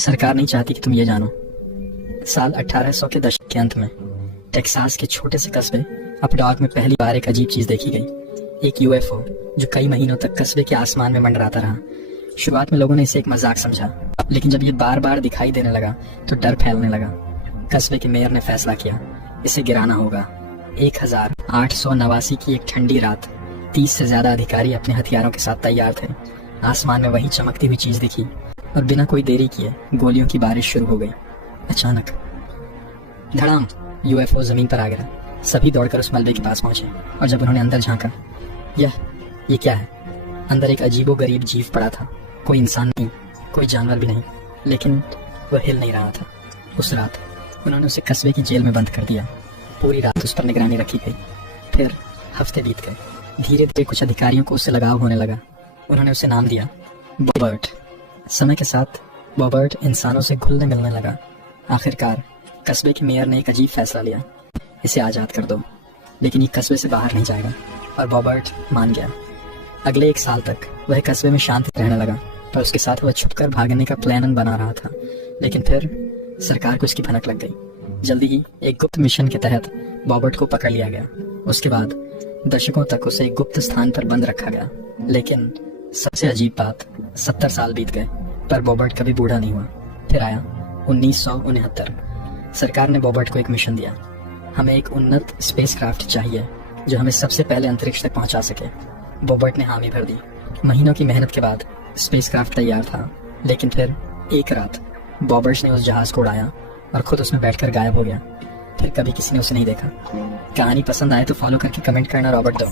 सरकार नहीं चाहती कि तुम ये जानो। साल 1800 के दशक के अंत में टेक्सास के छोटे से कस्बे अपडॉग में पहली बार एक अजीब चीज देखी गई। एक यूएफओ जो कई महीनों तक कस्बे के आसमान में मंडराता रहा। शुरुआत में लोगों ने इसे एक मजाक समझा, लेकिन जब ये बार बार दिखाई देने लगा तो डर फैलने लगा। कस्बे के मेयर ने फैसला किया, इसे गिराना होगा। 1889 की एक ठंडी रात 30 से ज्यादा अधिकारी अपने हथियारों के साथ तैयार थे। आसमान में वही चमकती हुई चीज दिखी और बिना कोई देरी किए गोलियों की बारिश शुरू हो गई। अचानक धड़ाम, यूएफओ जमीन पर आ गिरा। सभी दौड़कर उस मलबे के पास पहुंचे और जब उन्होंने अंदर झांका, ये क्या है? अंदर एक अजीबो गरीब जीव पड़ा था। कोई इंसान नहीं, कोई जानवर भी नहीं, लेकिन वह हिल नहीं रहा था। उस रात उन्होंने उसे कस्बे की जेल में बंद कर दिया। पूरी रात उस पर निगरानी रखी गई। फिर हफ्ते बीत गए। धीरे धीरे कुछ अधिकारियों को उससे लगाव होने लगा। उन्होंने उसे नाम दिया बॉबर्ट। समय के साथ बॉबर्ट इंसानों से घुलने मिलने लगा। आखिरकार कस्बे के मेयर ने एक अजीब फैसला लिया, इसे आज़ाद कर दो, लेकिन ये कस्बे से बाहर नहीं जाएगा। और बॉबर्ट मान गया। अगले 1 साल तक वह कस्बे में शांति रहने लगा, पर उसके साथ वह छुपकर भागने का प्लान बना रहा था। लेकिन फिर सरकार को इसकी भनक लग गई। जल्दी ही एक गुप्त मिशन के तहत बॉबर्ट को पकड़ लिया गया। उसके बाद दशकों तक उसे एक गुप्त स्थान पर बंद रखा गया। लेकिन सबसे अजीब बात, 70 साल बीत गए पर बॉबर्ट कभी बूढ़ा नहीं हुआ। फिर आया 1969। सरकार ने बॉबर्ट को एक मिशन दिया। हमें एक उन्नत स्पेसक्राफ्ट चाहिए जो हमें सबसे पहले अंतरिक्ष तक पहुंचा सके। बॉबर्ट ने हामी भर दी। महीनों की मेहनत के बाद स्पेसक्राफ्ट तैयार था। लेकिन फिर एक रात बॉबर्ट ने उस जहाज को उड़ाया और खुद उसमें बैठकर गायब हो गया। फिर कभी किसी ने उसे नहीं देखा। कहानी पसंद आए तो फॉलो करके कमेंट करना रॉबर्ट दो।